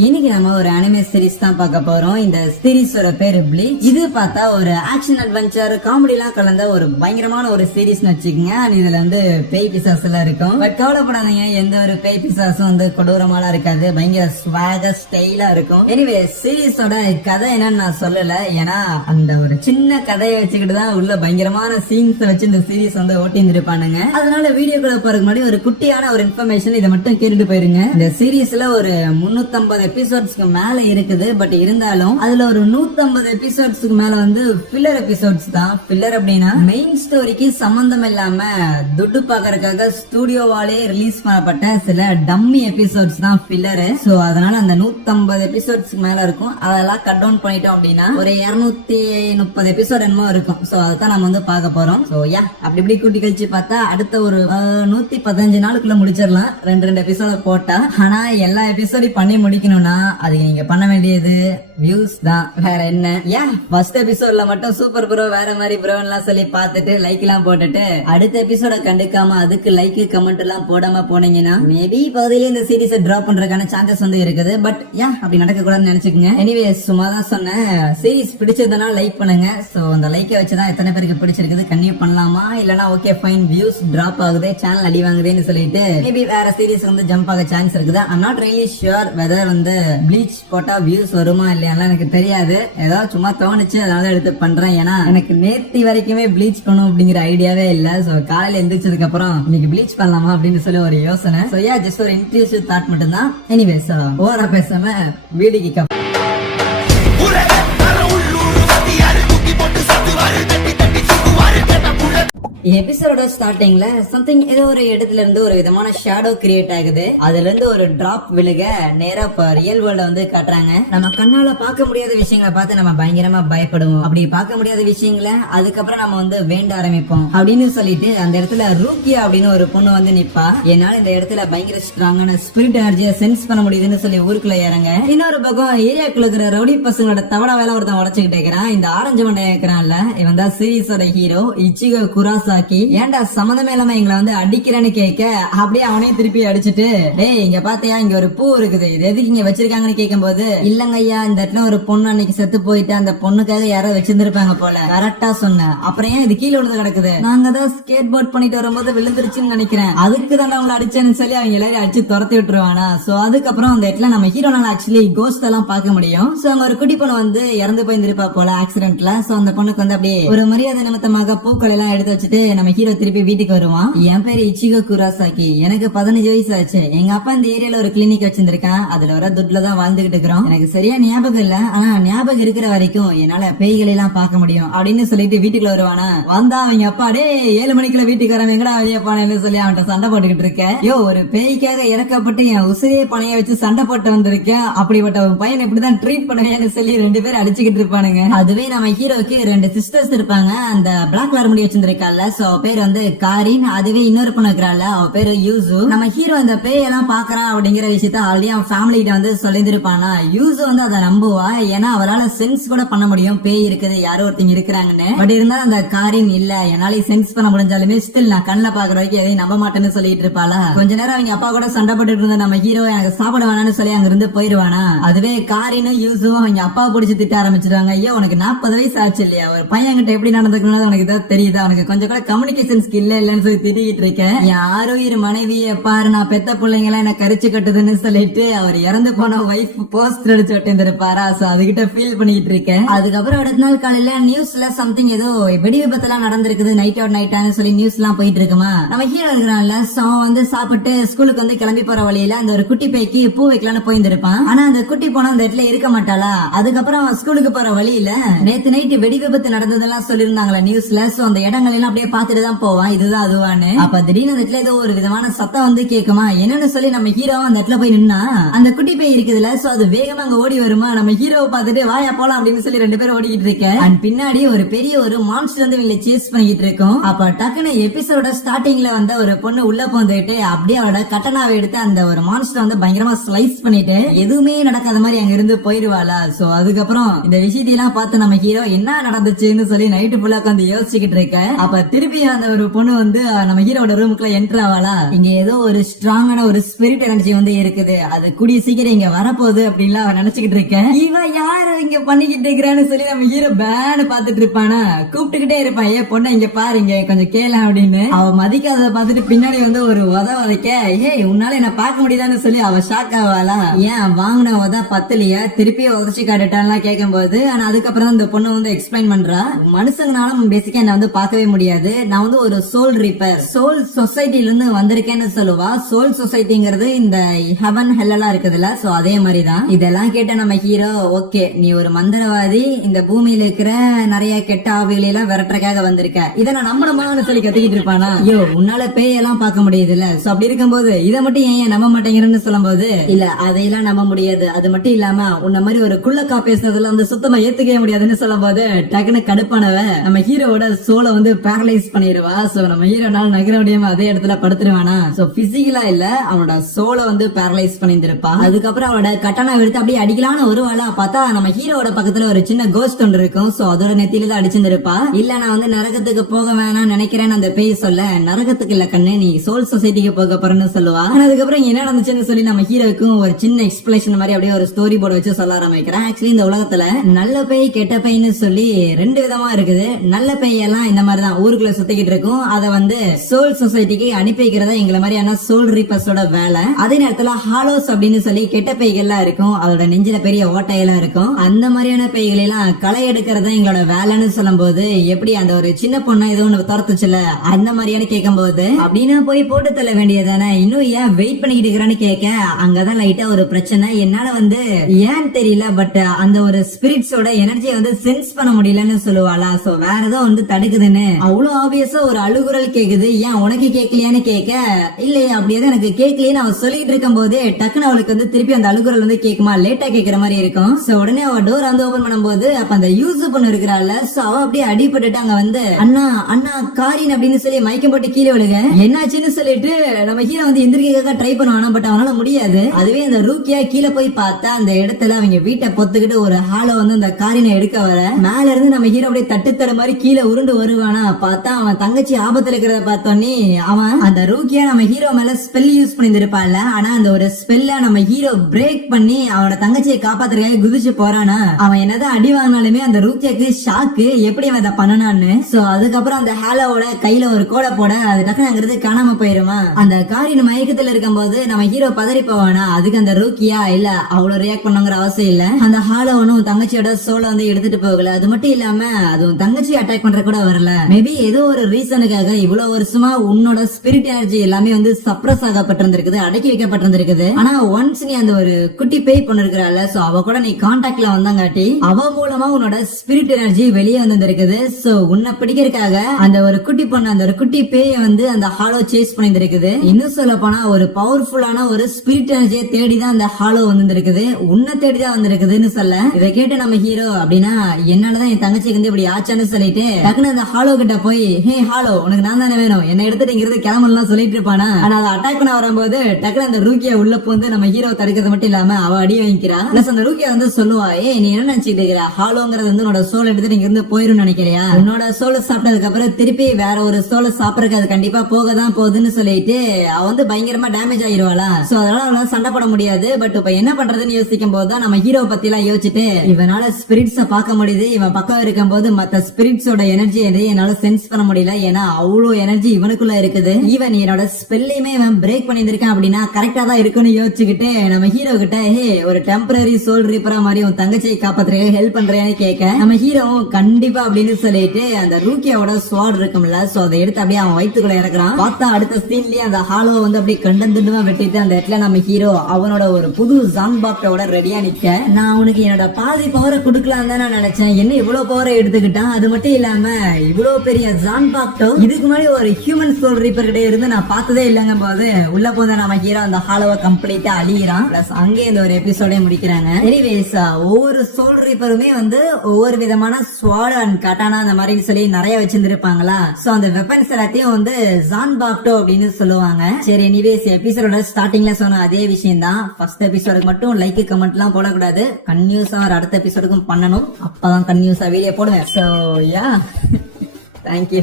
இன்னைக்கு நம்ம ஒரு அனிமே சீரிஸ் தான் பார்க்க போறோம். இந்த சீரிஸோட பேரு ப்ளீச். இது பார்த்தா ஒரு ஆக்ஷன் அட்வென்ச்சர் காமெடி எல்லாம் கலந்த ஒரு பயங்கரமான ஒரு சீரிஸ்னு வச்சுக்கோங்க. இதுல பேய் பிசாஸ் எல்லாம் இருக்கும். பட் கவலைப்படாதீங்க, எந்த ஒரு பேய் பிசாசும் கொடூரமாலாம் இருக்காது. பயங்கர ஸ்வாக ஸ்டைலா இருக்கும். எனிவே சீரிஸோட கதை என்னன்னு நான் சொல்லல, ஏன்னா அந்த ஒரு சின்ன கதையை வச்சுக்கிட்டு தான் உள்ள பயங்கரமான சீன்ஸ் வச்சு இந்த சீரிஸ் ஓட்டி இருப்பானுங்க. அதனால வீடியோக்குள்ள போறதுக்கு முன்னாடி ஒரு குட்டியான ஒரு இன்ஃபர்மேஷன் இதை மட்டும் கேட்டுட்டு போயிருங்க. இந்த சீரிஸ்ல ஒரு 350 எபிசோட்ஸ்க்கு மேல இருக்குது. பட் இருந்தாலும் அதுல ஒரு 150 எபிசோட்ஸ்க்கு மேல ஃபில்லர் எபிசோட்ஸ் தான். ஃபில்லர் அப்படின்னா மெயின் ஸ்டோரிக்கு சம்பந்தம் இல்லாம துட்டு பாக்குறதுக்காக ஸ்டுடியோவாலே ரிலீஸ் பண்ணப்பட்ட சில டம்மி எபிசோட்ஸ் தான் ஃபில்லர். சோ அதனால அந்த 150 எபிசோட்ஸ்க்கு மேல இருக்கும். அதெல்லாம் கட் டவுன் பண்ணிட்டோம் அப்படின்னா ஒரு 230 எபிசோட் என்னமோ இருக்கும். சோ அதான் நம்ம பார்க்க போறோம். சோ அப்படி இப்படி கூட்டி கழிச்சு பார்த்தா அடுத்த ஒரு 115 நாளுக்குள்ள முடிச்சிடலாம், 2 எபிசோட போட்டா. ஆனா எல்லா எபிசோடையும் பண்ணி முடிக்கணும்னா அதுக்கு நீங்க பண்ண வேண்டியது வியூஸ் தான், வேற என்ன. ஃபர்ஸ்ட் எபிசோட்ல மட்டும் சூப்பர் ப்ரோ வேற மாதிரி ப்ரோ எல்லாம் சொல்லி பார்த்துட்டு லைக் எல்லாம் போட்டுட்டு அடுத்த எபிசோட கண்டுக்காம அதுக்கு லைக் கமெண்ட் எல்லாம் போடாம போனீங்கன்னா மேபி பகுதியில இந்த சீரிஸை டிராப் பண்றதுக்கான சான்சஸ் இருக்குது. பட் அப்படி நடக்க கூடாதுன்னு நினைச்சுக்கோங்க. எனிவே சும்மா தான் சொன்னேன். சீரிஸ் பிடிச்சதுன்னா லைக் பண்ணுங்க. சோ அந்த லைக்கை வச்சுதான் எத்தனை பேருக்கு பிடிச்சிருக்குது கண்டிப்பா பண்ணலாமா, இல்லனா ஓகே ஃபைன் வியூஸ் டிராப் ஆகுது சேனல் அடி வாங்குதுன்னு சொல்லிட்டு மேபி வேற சீரிஸ் ஜம்ப் ஆக சான்ஸ் இருக்குது. I'm not really sure weather bleach போட்டா வியூஸ் வருமா இல்லையா எனக்கு தெரியாது. ஏதாவது சும்மா தோணுச்சு அதனால எடுத்து பண்றேன். ஏன்னா எனக்கு நேத்தி வரைக்குமே ப்ளீச் பண்ணும் அப்படிங்கிற ஐடியாவே இல்ல. சோ காலையில எந்திரிச்சதுக்கு அப்புறம் இன்னைக்கு ப்ளீச் பண்ணலாமா அப்படின்னு சொல்லி ஒரு யோசனை. சோ ஜஸ்ட் ஒரு இன்ட்ரெஸ்ட் தாட் மட்டும் தான். எனிவே சோ ஓவரா பேசாம வீடியோக்கு எபிசோட ஸ்டார்டிங்ல சம்திங் ஏதோ ஒரு இடத்துல இருந்து ஒரு விதமான ஷேடோ கிரியேட் ஆகுது. அதுல இருந்து ஒரு டிராப் விழுக நேரா ரியல் வேர்ல்ட காட்டுறாங்க. நம்ம கண்ணால பார்க்க முடியாத விஷயங்களை பார்த்து நம்ம பயங்கரமா பயப்படுவோம். அப்படி பார்க்க முடியாத விஷயங்களை அதுக்கப்புறம் நம்ம வேண்ட ஆரம்பிப்போம் அப்படின்னு சொல்லிட்டு அந்த இடத்துல ரூக்கியா அப்படின்னு ஒரு பொண்ணு நிப்பா. என்னால இந்த இடத்துல பயங்கர ஸ்ட்ராங்கான ஸ்பிரிட் எனர்ஜியை சென்ஸ் பண்ண முடியுதுன்னு சொல்லி ஊருக்குள்ள இறங்க. இன்னொரு பக்கம் ஏரியாக்குள்ள இருக்கிற ரவுடி பசங்களோட தவடா வேலை ஒருத்தன் உடச்சுக்கிட்டு இருக்கிறான். இந்த ஆரஞ்சு மண்டை இருக்கிறான்ல, இவன் தான் சீரிஸோட ஹீரோ இச்சிகோ குராசா. ஏன்டா சம்மந்தமே இல்லாம எங்களை அடிக்கிறேன்னு கேட்க அப்படியே அவனையும் திருப்பி அடிச்சுட்டு, டேய் இங்க பாத்தியா இங்க ஒரு பூ இருக்குது, இது எதுக்கு இங்க வச்சிருக்காங்கன்னு கேட்கும் போது, இல்லங்க ஐயா இந்த இடத்துல ஒரு பொண்ணு அன்னைக்கு செத்து போயிட்டு அந்த பொண்ணுக்காக யாரோ வச்சிருந்திருப்பாங்க போல. கரெக்டா சொன்னேன். அப்புறம் ஏன் இது கீழே விழுந்து கிடக்குது, நாங்க தான் ஸ்கேட் போர்ட் பண்ணிட்டு வரும்போது விழுந்துருச்சுன்னு நினைக்கிறேன், அதுக்கு தான் அவங்களை அடிச்சேன்னு சொல்லி அவங்க எல்லாரும் அடிச்சு துரத்தி விட்டுருவானா. சோ அதுக்கப்புறம் அந்த இடத்துல நம்ம ஹீரோனால ஆக்சுவலி கோஸ்ட் எல்லாம் பார்க்க முடியும். சோ அங்க ஒரு குட்டி பொண்ணு இறந்து போயிருந்திருப்பா போல ஆக்சிடென்ட்ல. சோ அந்த பொண்ணுக்கு அப்படியே ஒரு மரியாதை நிமித்தமாக பூக்கள் எல்லாம் எடுத்து வச்சுட்டு நம்ம ஹீரோ திருப்பி வீட்டுக்கு வருவான். என் பேரு இச்சிகோ குராசாக்கி, எனக்கு 15 வயசு ஆச்சு. எங்க அப்பா இந்த ஏரியால ஒரு கிளினிக் வச்சிருந்திருக்கேன். அதுல வர துட்ல தான் வாழ்ந்துகிட்டு இருக்கிறோம். எனக்கு சரியா ஞாபகம் இல்ல, ஆனா ஞாபகம் இருக்கிற வரைக்கும் என்னால பேய்களை எல்லாம் பார்க்க முடியும் அப்படின்னு சொல்லிட்டு வீட்டுக்குள்ள வருவானா. வந்தா அவங்க அப்பா, டே 7 மணிக்குள்ள வீட்டுக்கு வரவங்க எங்கடா வெளியே போனேன்னு சொல்லி அவன்கிட்ட சண்டை போட்டுக்கிட்டு இருக்கேன். ஒரு பேய்க்காக இறக்கப்பட்டு என் உசிரியை பணைய வச்சு சண்டை போட்டு வந்திருக்கேன். அப்படிப்பட்ட ஒரு பையன் இப்படிதான் ட்ரீட் பண்ணுவேன்னு சொல்லி 2 பேரும் அடிச்சுக்கிட்டு இருப்பானுங்க. அதுவே நம்ம ஹீரோக்கு 2 சிஸ்டர்ஸ் இருப்பாங்க. அந்த பிளாக் கலர் முடி வச்சிருக்கால, பேர் காரின். அதுவே இன்னொரு பொண்ணு இருக்கிறாள், அவ பேரு யூசு. நம்ம ஹீரோ அந்த பேயெல்லாம் பாக்குறான் அப்படிங்கிற விஷயத்த ஆல்ரெடி அவன் ஃபேமிலி கிட்ட சொல்லியிருப்பானா. யூசு அதை நம்புவா, ஏன்னா அவளால சென்ஸ் கூட பண்ண முடியும் பேய் இருக்குது யாரோ ஒருத்தங்க இருக்கிறாங்கன்னு. பட் இருந்தாலும் அந்த காரின் இல்ல, என்னால சென்ஸ் பண்ண முடிஞ்சாலுமே ஸ்டில் நான் கண்ணில் பாக்குற வரைக்கும் எதையும் நம்ப மாட்டேன்னு சொல்லிட்டு இருப்பாளா. கொஞ்ச நேரம் அவங்க அப்பா கூட சண்டை போட்டு இருந்த நம்ம ஹீரோ எனக்கு சாப்பிட வேணாம்னு சொல்லி அங்க இருந்து போயிருவானா. அதுவே காரினும் யூசும் அவங்க அப்பா பிடிச்சி திட்ட ஆரம்பிச்சிருவாங்க. ஐயோ உனக்கு 40 வயசு ஆச்சு இல்லையா, ஒரு பையன் கிட்ட எப்படி நடந்துக்கணும் உனக்கு தான் தெரியுது, அவனுக்கு கொஞ்சம் கூட கம்யூனிகேஷன் ஸ்கில் இல்லன்னு சொல்லி திட்டிக்கிட்டு இருக்கேன். யாரோ இரு மனைவிய பாரு, நான் பெத்த பிள்ளைங்க எல்லாம் என்ன கரிச்சு கட்டுதுன்னு சொல்லிட்டு அவர் இறந்து போன வைஃப் போஸ்டர் அடிச்சு ஒட்டிருப்பாரா. சோ அதுகிட்ட ஃபீல் பண்ணிட்டு இருக்கேன். அதுக்கப்புறம் அடுத்த நாள் காலையில நியூஸ்ல சம்திங் ஏதோ வெடி விபத்து எல்லாம் நடந்திருக்குது, நைட் அவுட் நைட்டான்னு சொல்லி நியூஸ் எல்லாம் போயிட்டு இருக்குமா. நம்ம ஹீரோ இருக்கிறான்ல, சோ சாப்பிட்டு ஸ்கூலுக்கு கிளம்பி போற வழியில அந்த ஒரு குட்டி பைக்கு பூ வைக்கலான்னு போயிருந்திருப்பான். ஆனா அந்த குட்டி போனா அந்த இடத்துல இருக்க மாட்டாளா. அதுக்கப்புறம் அவன் ஸ்கூலுக்கு போற வழியில நேத்து நைட்டு வெடி விபத்து நடந்ததெல்லாம் சொல்லியிருந்தாங்களா நியூஸ்ல. சோ அந்த இடங்கள் எல்லாம் அப்படியே பாத்துட்டு தான் போவான், இதுதான் அதுவான்னு. அப்ப திடீர்னு அந்த இடத்துல ஏதோ ஒரு விதமான சத்தம் கேக்குமா. என்னன்னு சொல்லி நம்ம ஹீரோ அந்த இடத்துல போய் நின்னா அந்த குட்டி பேய் இருக்குதுல, சோ அது வேகமா அங்க ஓடி வருமா. நம்ம ஹீரோவை பார்த்துட்டு வாயா போலாம் அப்படின்னு சொல்லி 2 பேரும் ஓடிக்கிட்டு இருக்கேன். அண்ட் பின்னாடி ஒரு பெரிய ஒரு மான்ஸ்டர் இவங்களை சேஸ் பண்ணிக்கிட்டு இருக்கோம். அப்ப டக்குன்னு எபிசோட ஸ்டார்டிங்ல ஒரு பொண்ணு உள்ள போந்துட்டு அப்படியே அவளோட கட்டனாவை எடுத்து அந்த ஒரு மான்ஸ்டர் பயங்கரமா ஸ்லைஸ் பண்ணிட்டு எதுவுமே நடக்காத மாதிரி அங்க இருந்து போயிருவாளா. சோ அதுக்கப்புறம் இந்த விஷயத்தையெல்லாம் பார்த்து நம்ம ஹீரோ என்ன நடந்துச்சுன்னு சொல்லி நைட்டு ஃபுல்லா உட்காந்து யோசிச்சுக்கிட்டு இருக்க. அப்ப திருப்பி அந்த ஒரு பொண்ணு வந்து நம்ம ஹீரோட ரூமுக்குள்ள என்டர் ஆவாளா, இங்க ஏதோ ஒரு ஸ்ட்ராங்கான ஒரு ஸ்பிரிட் எனர்ஜி வந்து இருக்குது, அது கூடிய சீக்கிரம் இங்க வரப்போகுது அப்படின்லாம் அவன் நினைச்சுக்கிட்டு இருக்கேன். இவ யாரு இங்க பண்ணிக்கிட்டு இருக்கிறான்னு சொல்லி நம்ம ஹீரோ பேனு பாத்துட்டு இருப்பானா, கூப்பிட்டுக்கிட்டே இருப்பான், ஏ பொண்ணு இங்க பாரு இங்க கொஞ்சம் கேள அப்படின்னு. அவ மதிக்காதத பாத்துட்டு பின்னாடி வந்து ஒரு உதைக்க, ஏய் உன்னால என்ன பார்க்க முடியுதான்னு சொல்லி அவ ஷாக் ஆவாளா, ஏன் வாங்கின உத பத்துலையா திருப்பி உதச்சு காட்டுட்டான்லாம் கேட்கும் போது. ஆனா அதுக்கப்புறம் இந்த பொண்ணு வந்து எக்ஸ்பிளைன் பண்றா, மனுஷங்கனால பேசிக்கா என்ன வந்து பார்க்கவே முடியாது, நான் வந்து ஒரு சோல் ரீப்பர், சோல் சொசைட்டில இருந்து வந்திருக்கேன்னு சொல்லுவா. சோல் சொசைட்டிங்கிறது இந்த ஹெவன் ஹெல் எல்லாம் இருக்குதுல்ல, சோ அதே மாதிரிதான். இதெல்லாம் கேட்ட நம்ம ஹீரோ, ஓகே நீ ஒரு மந்திரவாதி, இந்த பூமியில இருக்கிற நிறைய கெட்ட ஆவிகளை எல்லாம் விரட்டுறக்காக வந்திருக்க, இதை நான் நம்பணுமான்னு சொல்லி கத்திக்கிட்டு இருப்பானா. ஐயோ உன்னால பேயெல்லாம் பார்க்க முடியுது இல்ல, சோ அப்படி இருக்கும்போது இதை மட்டும் ஏன் நம்ப மாட்டேங்கிறன்னு சொல்லும் போது, இல்ல அதையெல்லாம் நம்ப முடியாது, அது மட்டும் இல்லாம உன்ன மாதிரி ஒரு குள்ளக்கா பேசுனதுல வந்து சுத்தமா ஏத்துக்கவே முடியாதுன்னு சொல்லும் போது டக்குன்னு கடுப்பானவ நம்ம ஹீரோவோட சோலை வந்து பேரலைஸ் பண்ணிடுவா. சோ நம்ம ஹீரோனால நகர முடியாம அதே இடத்துல படுத்துருவானா. சோ பிசிக்கலா இல்ல, அவனோட சோலை வந்து பேரலைஸ் பண்ணிருப்பா. அதுக்கப்புறம் அவனோட கட்டணம் எடுத்து அப்படியே அடிக்கலான்னு வருவாளா, பார்த்தா நம்ம ஹீரோவோட பக்கத்துல ஒரு சின்ன கோஸ்ட் ஒன்று இருக்கும். சோ அதோட நெத்தியில தான் அடிச்சிருப்பா. இல்ல நான் வந்து நரகத்துக்கு போக வேணாம்னு நினைக்கிறேன்னு அந்த பேய் சொல்ல, நரகத்துக்கு இல்ல கண்ணு நீ சோல் சொசைட்டிக்கு போக போறேன்னு சொல்லுவா. அதுக்கப்புறம் என்ன நடந்துச்சுன்னு சொல்லி நம்ம ஹீரோக்கும் ஒரு சின்ன எக்ஸ்பிளேஷன் மாதிரி அப்படியே ஒரு ஸ்டோரி போர்டு வச்சு சொல்ல ஆரம்பிக்கிறேன். ஆக்சுவலி இந்த உலகத்துல நல்ல பேய் கெட்ட பேய்னு சொல்லி ரெண்டு விதமா இருக்குது. நல்ல பேய் எல்லாம் இந்த மாதிரி தான் ஊருக்குள்ள சுத்திக்கிட்டு இருக்கும், அதை வந்து சோல் சொசைட்டிக்கு அனுப்பி வைக்கிறதா எங்களை மாதிரியான சோல் ரீப்பர்ஸோட வேலை. அதே நேரத்துல ஹாலோஸ் அப்படின்னு சொல்லி கெட்ட பேய்கள்லாம் இருக்கும், அதோட நெஞ்சில பெரிய ஓட்டையெல்லாம் இருக்கும். அந்த மாதிரியான பேய்களை எல்லாம் களை எடுக்கிறதா எங்களோட வேலைன்னு சொல்லும் போது, எப்படி அந்த ஒரு சின்ன பொண்ணு ஏதோ ஒண்ணு துரத்துச்சுல அந்த மாதிரியான கேட்கும் போது, அப்படின்னா போய் போட்டு தள்ள வேண்டியதானே, இன்னும் ஏன் வெயிட் பண்ணிக்கிட்டு இருக்கிறான்னு கேட்க, அங்கதான் லைட்டா ஒரு பிரச்சனை. என்னால வந்து ஏன்னு தெரியல, பட் அந்த ஒரு ஸ்பிரிட்ஸோட எனர்ஜியை வந்து சென்ஸ் பண்ண முடியலன்னு சொல்லுவாளா. சோ வேற ஏதோ வந்து தடுக்குதுன்னு அவ்வளவு ஆபியஸா ஒரு அழுகுரல் கேக்குது, ஏன் உனக்கு கேட்கலையான்னு கேட்க, இல்லையே அப்படியே எனக்கு கேட்கலையேன்னு அவ சொல்லிட்டு இருக்கும் போது டக்குன்னு அவளுக்கு வந்து திருப்பி அந்த அழுகுரல் வந்து கேக்குமா, லேட்டா கேட்கிற மாதிரி இருக்கும். சோ உடனே அவ டோர் வந்து ஓபன் பண்ணும்போது அப்ப அந்த யூஸ் பொண்ணு இருக்கிறாள். சோ அவ அப்படியே அடிபட்டுட்டு அங்க வந்து அண்ணா அண்ணா காரின் அப்படின்னு சொல்லி மயக்கம் போட்டு கீழே விழுக, என்னாச்சுன்னு சொல்லிட்டு நம்ம ஹீரோ வந்து எந்திரிக்க ட்ரை பண்ணுவானா, பட் அவனால முடியாது. அதுவே அந்த ரூக்கியா கீழே போய் பார்த்தா அந்த இடத்துல அவங்க வீட்டை பொத்துக்கிட்டு ஒரு ஹாலோ வந்து அந்த காரினை எடுக்க வர, மேல இருந்து நம்ம ஹீரோ அப்படியே தட்டுத்தர மாதிரி கீழே உருண்டு வருவானா, பார்த்தா அவன் தங்கச்சி ஆபத்துல இருக்கிறத பார்த்தோன்னே அவன் அந்த ரூக்கியா நம்ம ஹீரோ மேல ஸ்பெல் யூஸ் பண்ணிருப்பான்ல, ஆனா அந்த ஒரு ஸ்பெல்ல நம்ம ஹீரோ பிரேக் பண்ணி அவனோட தங்கச்சியை காப்பாத்துறதுக்காக குதிச்சு போறானா. அவன் என்னதான் அடி வாங்கினாலுமே அந்த ரூக்கியாக்கு ஷாக்கு, எப்படி அவன் அதை பண்ணனான்னு. சோ அதுக்கப்புறம் அந்த ஹாலோவோட கையில ஒரு கோடை போட அது டக்குனு காணாம போயிருமா. அந்த காரின் மயக்கத்துல இருக்கும் போது நம்ம ஹீரோ பதறி போவானா, அதுக்கு அந்த ரூக்கியா இல்ல அவ்வளவு ரியாக்ட் பண்ணுங்கிற அவசியம் இல்ல, அந்த ஹாலோவனும் தங்கச்சியோட சோலை வந்து எடுத்துட்டு போகல, அது மட்டும் இல்லாம அதுவும் தங்கச்சி அட்டாக் பண்ற கூட வரல. மேபி ஏதோ ஒரு ரீசனுக்காக இவ்வளவு வருஷமா உன்னோட ஸ்பிரிட் எனர்ஜி எல்லாமே வந்து சப்ரஸ் ஆகப்பட்டிருந்திருக்குது, அடக்கி வைக்கப்பட்டிருந்திருக்குது. ஆனா ஒன்ஸ் நீ அந்த ஒரு குட்டி பேய் பொண்ணு இருக்கிறாள், சோ அவ கூட நீ கான்டாக்ட்ல வந்தாங்காட்டி அவ மூலமா உன்னோட ஸ்பிரிட் எனர்ஜி வெளியே வந்திருக்குது. சோ உன்னை பிடிக்கிறதுக்காக அந்த ஒரு குட்டி பொண்ணு அந்த ஒரு குட்டி பேயை வந்து அந்த ஹாலோ சேஸ் பண்ணிருக்குது. இன்னும் சொல்ல போனா ஒரு பவர்ஃபுல்லான ஒரு ஸ்பிரிட் எனர்ஜியை தேடிதான் அந்த ஹாலோ வந்திருக்குது, உன்னை தேடிதான் வந்திருக்குதுன்னு சொல்ல, இதை கேட்டு நம்ம ஹீரோ அப்படின்னா என்னாலதான் என் தங்கச்சிக்கு வந்து இப்படி ஆச்சான்னு சொல்லிட்டு டக்குனு அந்த ஹாலோ கிட்ட போய், ஹே ஹாலோ உனக்கு நான் தானே வேணும், என்ன எடுத்துட்டு இங்கிருந்து கிளம்பலாம் சொல்லிட்டு இருப்பானா. ஆனா அதை அட்டாக் பண்ண வரும்போது டக்குனு அந்த ரூக்கியா உள்ள போந்து நம்ம ஹீரோ தடுக்கிறது மட்டும் இல்லாம அவ அடி வாங்கிக்கிறா. பிளஸ் அந்த ரூக்கியா வந்து சொல்லுவா, ஏ நீ என்ன நினைச்சிட்டு இருக்கிற, ஹாலோங்கிறது வந்து உன்னோட சோல் எடுத்துட்டு இங்க இருந்து போயிரும் நினைக்கிறியா, உன்னோட சோலை சாப்பிட்டதுக்கு அப்புறம் திருப்பி வேற ஒரு சோலை சாப்பிடறதுக்கு அது கண்டிப்பா போகதான் போகுதுன்னு சொல்லிட்டு அவ வந்து பயங்கரமா டேமேஜ் ஆயிருவாளா. சோ அதனால அவளால சண்டை போட முடியாது. பட் இப்ப என்ன பண்றதுன்னு யோசிக்கும் போதுதான் நம்ம ஹீரோ பத்தி எல்லாம் யோசிச்சுட்டு, இவனால ஸ்பிரிட்ஸ பார்க்க முடியுது, இவன் பக்கம் இருக்கும் போது மத்த ஸ்பிரிட்ஸோட எனர்ஜி என்னால சென்ஸ் பண்ண முடியல, ஏன்னா அவ்வளவு எனர்ஜி இவனுக்குள்ள இருக்குது. ஈவன் என்னோட ஸ்பெல்லையுமே இவன் பிரேக் பண்ணிருக்கான் அப்படின்னா கரெக்டா தான் இருக்குன்னு யோசிச்சுக்கிட்டு நம்ம ஹீரோ கிட்ட, ஹே ஒரு டெம்பரரி சோல் ரீப்பரா மாதிரி உன் தங்கச்சியை காப்பாத்துறதுக்கு ஹெல்ப் பண்றேன்னு கேட்க, நம்ம ஹீரோவும் கண்டிப்பா அப்படின்னு சொல்லிட்டு அந்த ரூக்கியாவோட ஸ்வாட் இருக்கும்ல, சோ அதை எடுத்து அப்படியே அவன் வயிற்றுக்குள்ள இறக்குறான். பார்த்தா அடுத்த சீன்லயே அந்த ஹாலோ வந்து அப்படியே கண்டந்துமா வெட்டிட்டு அந்த இடத்துல நம்ம ஹீரோ அவனோட ஒரு புது ஜான்பாக்டோட ரெடியா நிக்க, நான் உனக்கு என்னோட பாதி பவரை கொடுக்கலாம் தான் நான் நினைச்சேன், என்ன இவ்வளவு பவரை எடுத்துக்கிட்டான், அது மட்டும் இல்லாம இவ்வளவு பெரிய ஜான்பாக்டோ இதுக்கு முன்னாடி ஒரு ஹியூமன் சோல் ரீப்பர் கிட்ட இருந்து நான் பார்த்ததே இல்லைங்க போது உள்ள போத நம்ம ஹீரோ அந்த ஹாலோவை கம்ப்ளீட்டா அழியிறான். பிளஸ் அங்கே இந்த ஒரு எபிசோடே முடிக்கிறாங்க. எனிவேஸ் ஒவ்வொரு சோல் ரீப்பருமே வந்து ஒவ்வொரு விதமான ஸ்வாட் அண்ட் கட்டானா அந்த மாதிரி சொல்லி நிறைய வச்சிருந்திருப்பாங்களா. சோ அந்த வெப்பன்ஸ் எல்லாத்தையும் வந்து ஜான்பாக்டோ அப்படின்னு சொல்லுவாங்க. சரி எனிவேஸ் எபிசோட ஸ்டார்டிங்ல சொன்ன அதே விஷயம் தான், ஃபர்ஸ்ட் எபிசோடுக்கு மட்டும் லைக் கமெண்ட் எல்லாம் போடக்கூடாது, கன்யூஸா அடுத்த எபிசோடுக்கும் பண்ணணும், அப்பதான் கன்யூஸா வீடியோ போடுவேன். So yeah thank you.